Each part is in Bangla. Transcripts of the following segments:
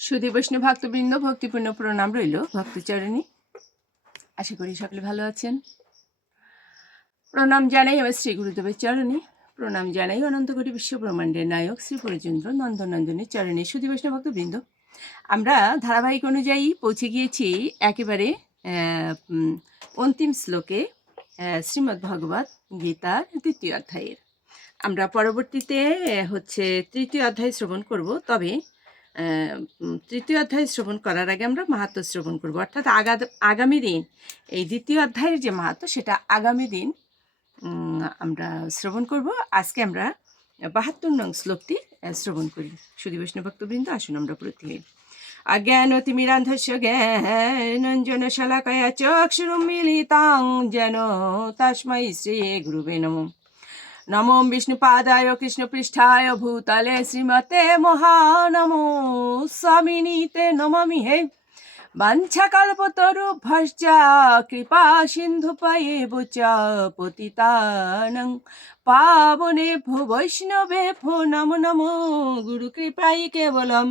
সুদী বৈষ্ণব ভক্তবৃন্দ, ভক্তিপূর্ণ প্রণাম রইল ভক্তচরণী। আশা করি সকলে ভালো আছেন। প্রণাম জানাই আমার শ্রী গুরুদেবের চরণে। প্রণাম জানাই অনন্তকোটি বিশ্ব ব্রহ্মাণ্ডের নায়ক শ্রী পরিচন্দ্র নন্দনন্দনের চরণে। সুদী বৈষ্ণব ভক্তবৃন্দ, আমরা ধারাবাহিক অনুযায়ী পৌঁছে গিয়েছি একেবারে অন্তিম শ্লোকে শ্রীমদ্ ভগবত গীতার তৃতীয় অধ্যায়ের। আমরা পরবর্তীতে হচ্ছে তৃতীয় অধ্যায় শ্রবণ করব। তবে তৃতীয় অধ্যায় শ্রবণ করার আগে আমরা মাহাত্ম শ্রবণ করব। অর্থাৎ আগা- আগামী দিন, এই দ্বিতীয় অধ্যায়ের যে মাহাত্ম, সেটা আগামী দিন আমরা শ্রবণ করব। আজকে আমরা বাহাত্তর নং শ্লোকটি শ্রবণ করি। সুদী বৈষ্ণব ভক্তবৃন্দ, আসুন আমরা অজ্ঞানতিমিরান্ধস্য জ্ঞানঞ্জন শলাকয়া চক্ষুরুমিলিতাং যেন তস্मै শ্রী গুরুবে নমঃ। নমো বিষ্ণুপাদায় কৃষ্ণপৃষ্ঠায় ভূতলে শ্রীমতে মহানমো স্বামিনীতে নমামি হে বাঞ্ছাকল্পতরুভ্যশ্চ কৃপা সিন্ধু পায়েব চ পতিতানং। পাবনে ভো বৈষ্ণবে ভো নমো নমো, গুরু কৃপাই কেবলম,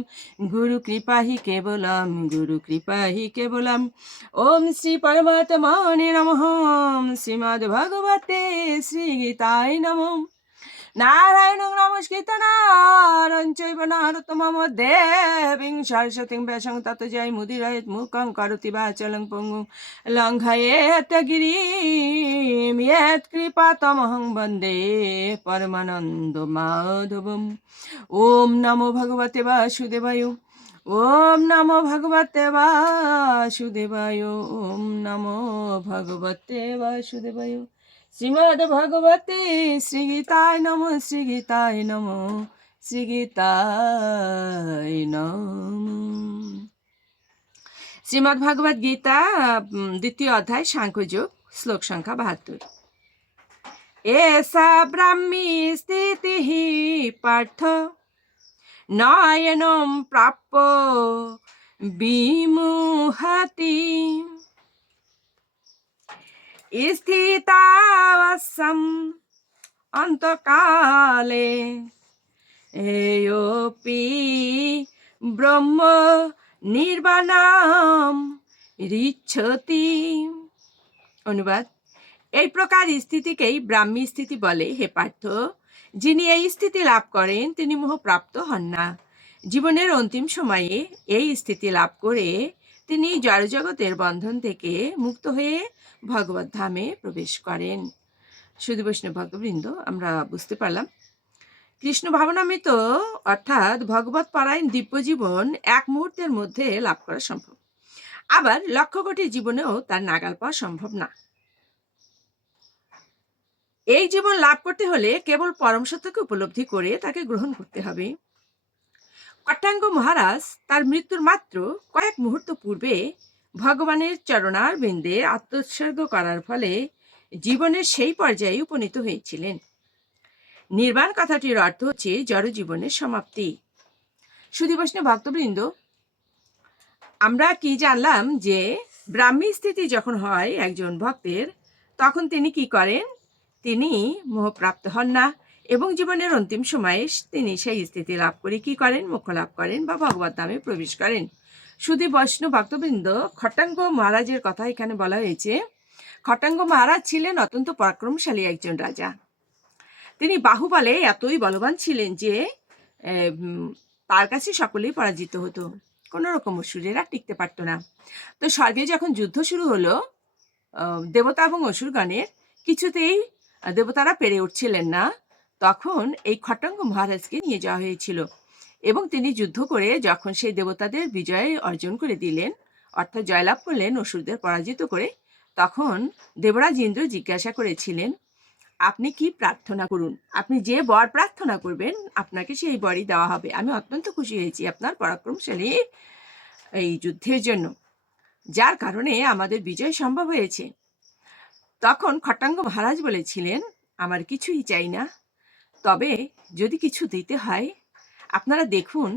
গুরু কৃপাহি কেবলম, গুরু কৃপাহি কেবলম। ওম শ্রী পরমাত্মনে নমঃ, শ্রীমদ্ নারায়ণ নমস্কৃত নারঞ্চৈব নারতমম দেবীং সরস্বতীং ব্যাসং তত জয় মুদিরয়ত মুখং করতি বাচলং পঙ্গুং লঙ্ঘয়েত গিরিম ইয়ৎ কৃপাতমহং বন্দে পরমানন্দ মাধবম ওম নমো ভগবতে বাসুদেবায় ওম নমো ভগবতে বাসুদেবায় ওম নমো ভগবতে বাসুদেবায় শ্রীমদ ভগবতে, শ্রীগীতায় নম শ্রীগীতায় নম শ্রীগীতায় নম। শ্রীমদ্ ভগবদ গীতা দ্বিতীয় অধ্যায় সাংখ্যযোগ শ্লোক সংখ্যা বাহাত্তর। এসা ব্রাহ্মী স্থিতি পার্থ, নয়নম প্রাপ্য বিমুহতি। স্থিতাবসম অন্তকালে। এয়োপি ব্রহ্ম নির্বাণাম রিচ্ছতি অনুবাদ। এই প্রকার স্থিতিকেই ব্রাহ্মী স্থিতি বলে, হে পার্থ। যিনি এই স্থিতি লাভ করেন, তিনি মোহপ্রাপ্ত হন না। জীবনের অন্তিম সময়ে এই স্থিতি লাভ করে তিনি জড়জগতের বন্ধন থেকে মুক্ত হয়ে ভগবত ধামে প্রবেশ করেন। সুদী বৈষ্ণব ভক্তবৃন্দ, আমরা বুঝতে পারলাম। কৃষ্ণ ভাবনামৃত অর্থাৎ ভগবত পারায়ণ দিব্য জীবন এক মুহূর্তের মধ্যে লাভ করা সম্ভব। আবার লক্ষ কোটি জীবনেও তার নাগাল পাওয়া সম্ভব না। এই জীবন লাভ করতে হলে কেবল পরম সত্যকে উপলব্ধি করে তাকে গ্রহণ করতে হবে। অট্টাঙ্গ মহারাজ, তার মৃত্যুর মাত্র কয়েক মুহূর্ত পূর্বে ভগবানের চরণার বিন্দে আত্মোৎসর্গ করার ফলে জীবনের সেই পর্যায়ে উপনীত হয়েছিলেন। নির্বাণ কথাটির অর্থ হচ্ছে জড় জীবনের সমাপ্তি। সুদীবৈষ্ণ ভক্তবৃন্দ, আমরা কি জানলাম যে ব্রাহ্মী স্থিতি যখন হয় একজন ভক্তের, তখন তিনি কি করেন? তিনি মোহপ্রাপ্ত হন না। এবং জীবনের অন্তিম সময়ে তিনি সেই স্থিতি লাভ করে কি করেন? মোক্ষ লাভ করেন বা ভগবত ধামে প্রবেশ করেন। শুধু বৈষ্ণব ভক্তবৃন্দ খটাঙ্গ মহারাজের কথা এখানে বলা হয়েছে। খটাঙ্গ মহারাজ ছিলেন অত্যন্ত পরাক্রমশালী একজন রাজা। তিনি বাহুবলে এতই বলবান ছিলেন যে তার কাছে সকলেই পরাজিত হতো। কোনো রকম অসুরেরা টিকতে পারতো না। তো স্বর্গে যখন যুদ্ধ শুরু হলো দেবতা এবং অসুরগণের কিছুতেই দেবতারা পেরে উঠছিলেন না। তখন এই খটাঙ্গ মহারাজকে নিয়ে যাওয়া হয়েছিল এবং তিনি যুদ্ধ করে যখন সেই দেবতাদের বিজয় অর্জন করে দিলেন, অর্থাৎ জয়লাভ করলেন অসুরদের পরাজিত করে, তখন দেবরাজ ইন্দ্র জিজ্ঞাসা করেছিলেন, আপনি কি প্রার্থনা করুন? আপনি যে বর প্রার্থনা করবেন, আপনাকে সেই বরই দেওয়া হবে। আমি অত্যন্ত খুশি হয়েছি আপনার পরাক্রমশালী এই যুদ্ধের জন্য। যার কারণে আমাদের বিজয় সম্ভব হয়েছে। তখন খটাঙ্গ মহারাজ বলেছিলেন, আমার কিছুই চাই না। তবে যদি কিছু দিতে হয়, আপনারা দেখুন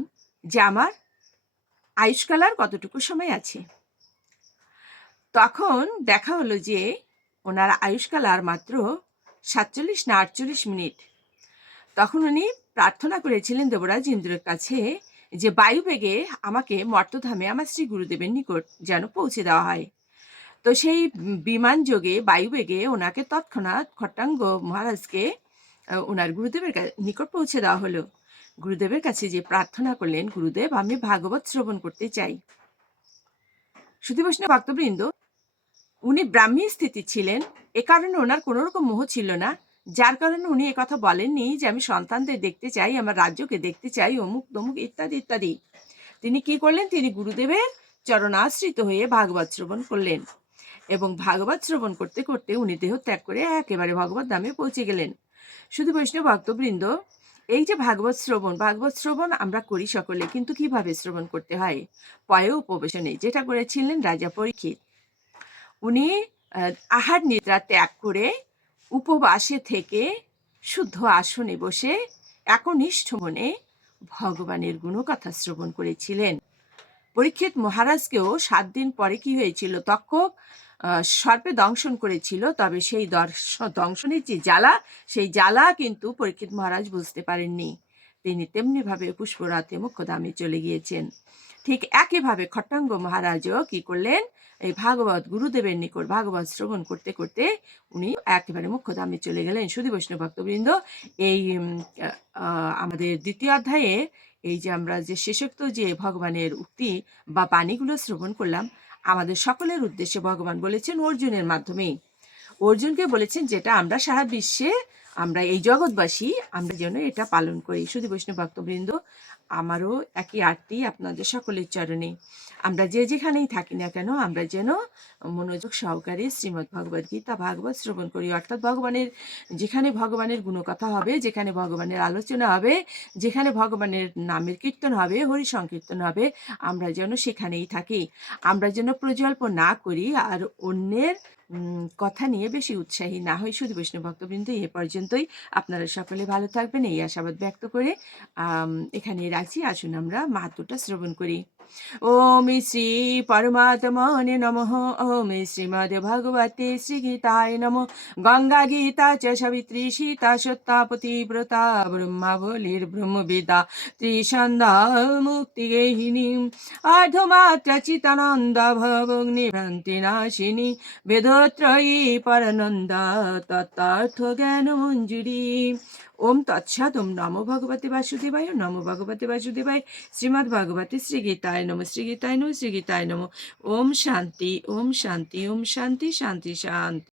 যে আমার আয়ুষ্কাল আর কতটুকু সময় আছে। তখন দেখা হলো যে ওনার আয়ুষ্কাল আর মাত্র সাতচল্লিশ না আটচল্লিশ মিনিট। তখন উনি প্রার্থনা করেছিলেন দেবরাজ ইন্দ্রের কাছে যে বায়ুবেগে আমাকে মর্তধামে আমার শ্রী গুরুদেবের নিকট যেন পৌঁছে দেওয়া হয়। তো সেই বিমান যোগে বায়ুবেগে ওনাকে তৎক্ষণাৎ খট্টাঙ্গ মহারাজকে ওনার গুরুদেবের নিকট পৌঁছে দেওয়া হলো। গুরুদেবের কাছে যে প্রার্থনা করলেন, গুরুদেব, আমি ভাগবত শ্রবণ করতে চাই। বৈষ্ণব ভক্তবৃন্দ, উনি ব্রাহ্মী স্থিতি ছিলেন, এ কারণে ওনার কোনো রকম মোহ ছিল না। যার কারণে উনি কথা বলেননি যে, আমি সন্তানদের দেখতে চাই, আমার রাজ্যকে দেখতে চাই, অমুক তমুক ইত্যাদি ইত্যাদি। তিনি কি করলেন? তিনি গুরুদেবের চরণাশ্রিত হয়ে ভাগবত শ্রবণ করলেন এবং ভাগবত শ্রবণ করতে করতে উনি দেহ ত্যাগ করে একেবারে ভগবত ধামে পৌঁছে গেলেন। শুধু বৈষ্ণব ভক্তবৃন্দ, এই যে ভাগবত শ্রবণ ভাগবত শ্রবণ আমরা করি সকলে, কিন্তু কীভাবে শ্রবণ করতে হয়? পয় উপবেশনে যেটা করেছিলেন রাজা পরীক্ষিত। উনি আহার নিদ্রা ত্যাগ করে উপবাসে থেকে শুদ্ধ আসনে বসে একনিষ্ঠ মনে ভগবানের গুণকথা শ্রবণ করেছিলেন। পরীক্ষিত মহারাজকেও সাত দিন পরে কি হয়েছিল? তক্ষক সর্পে দংশন করেছিল, তবে সেই দংশনের যে জ্বালা, সেই জ্বালা কিন্তু পরীক্ষিত মহারাজ বুঝতে পারেননি। তিনি তেমনিভাবে পুষ্পরাতে মুখ্যধামে চলে গিয়েছেন। ঠিক একইভাবে খট্টাঙ্গ মহারাজও কি করলেন? এই ভাগবত, গুরুদেবের নিকট ভাগবত শ্রবণ করতে করতে উনি একেবারে মুখ্যধামে চলে গেলেন। শুধু বৈষ্ণব ভক্তবৃন্দ, এই আমাদের দ্বিতীয় অধ্যায়ে এই যে আমরা যে শেষোক্ত যে ভগবানের উক্তি বা বাণীগুলো শ্রবণ করলাম আমাদের সকলের উদ্দেশ্যে ভগবান বলেছেন অর্জুনের মাধ্যমে। অর্জুনকে বলেছেন যেটা আমরা সারা বিশ্বে, আমরা এই জগৎবাসী, আমরা যেন এটা পালন করি। শুধু বৈষ্ণব ভক্তবৃন্দ আমারও একই আরতি আপনাদের সকলের চরণে। আমরা যে যেখানেই থাকি না কেন, আমরা যেন মনোযোগ সহকারে শ্রীমদ্ ভগবদ গীতা ভাগবত শ্রবণ করি। অর্থাৎ ভগবানের, যেখানে ভগবানের গুণকথা হবে, যেখানে ভগবানের আলোচনা হবে, যেখানে ভগবানের নামের কীর্তন হবে হরি সংকীর্তন হবে, আমরা যেন সেখানেই থাকি। আমরা যেন প্রজল্প না করি আর অন্যের কথা নিয়ে বেশি উৎসাহী না হই শুধু বৈষ্ণব ভক্তবৃন্দ, এ পর্যন্তই। আপনারা সকলে ভালো থাকবেন, এই আশাবাদ ব্যক্ত করে এখানে রাখছি। আসুন আমরা মাহাতুটা শ্রবণ করি। গঙ্গা গীতা চ সাবিত্রী সীতা সত্তা পতিব্রতা ব্রহ্মাবলীর ব্রহ্মবেদা ত্রিসন্ধা মুক্তি গেহিনী অর্ধমাত্রা চিতানন্দ ভবগ্নি ভ্রান্তি নাশিনী বেদত্রয়ী পরানন্দা তত্ত্বার্থ জ্ঞান মঞ্জুরি ওম তৎসাৎ ওম নমো ভগবতে বাসুদেবায় নমো ভগবতে বাসুদেবায় শ্রীমদ্ ভগবতে শ্রীগীতায় নম নম শ্রীগীতায় নম ওম শান্তি ওম শান্তি ওম শান্তি শান্তি শান্তি